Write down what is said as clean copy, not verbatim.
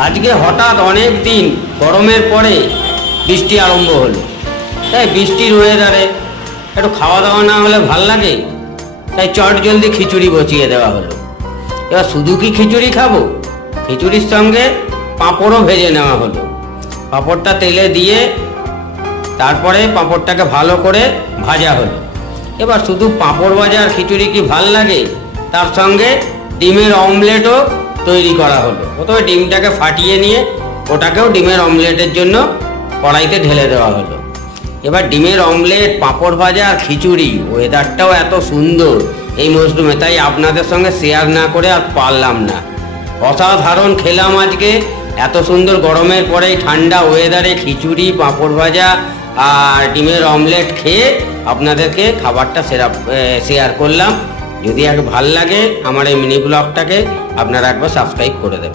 আজকে হঠাৎ অনেক দিন গরমের পরে বৃষ্টি আরম্ভ হলো। তাই বৃষ্টির ওয়েদারে একটু খাওয়া দাওয়া না হলে ভাল লাগে, তাই চট জলদি খিচুড়ি বসিয়ে দেওয়া হলো। এবার শুধু কি খিচুড়ি খাবো, খিচুড়ির সঙ্গে পাঁপড়ও ভেজে নেওয়া হলো। পাঁপড়টা তেলে দিয়ে তারপরে পাঁপড়টাকে ভালো করে ভাজা হলো। এবার শুধু পাঁপড় ভাজা আর খিচুড়ি কি ভাল লাগে, তার সঙ্গে ডিমের অমলেটও তৈরি করা হলো। প্রথমে ডিমটাকে ফাটিয়ে নিয়ে ওটাকেও ডিমের অমলেটের জন্য কড়াইতে ঢেলে দেওয়া হলো। এবার ডিমের অমলেট, পাঁপড় ভাজা আর খিচুড়ি, ওয়েদারটাও এত সুন্দর এই মরশুমে, তাই আপনাদের সঙ্গে শেয়ার না করে আর পারলাম না। অসাধারণ খেলাম আজকে, এত সুন্দর গরমের পরে ঠান্ডা ওয়েদারে খিচুড়ি, পাঁপড় ভাজা আর ডিমের অমলেট খেয়ে আপনাদেরকে খাবারটা শেয়ার করলাম। যদি একটু ভাল লাগে আমার এই মিনি ব্লগটাকে আপনারা একবার সাবস্ক্রাইব করে দেবেন।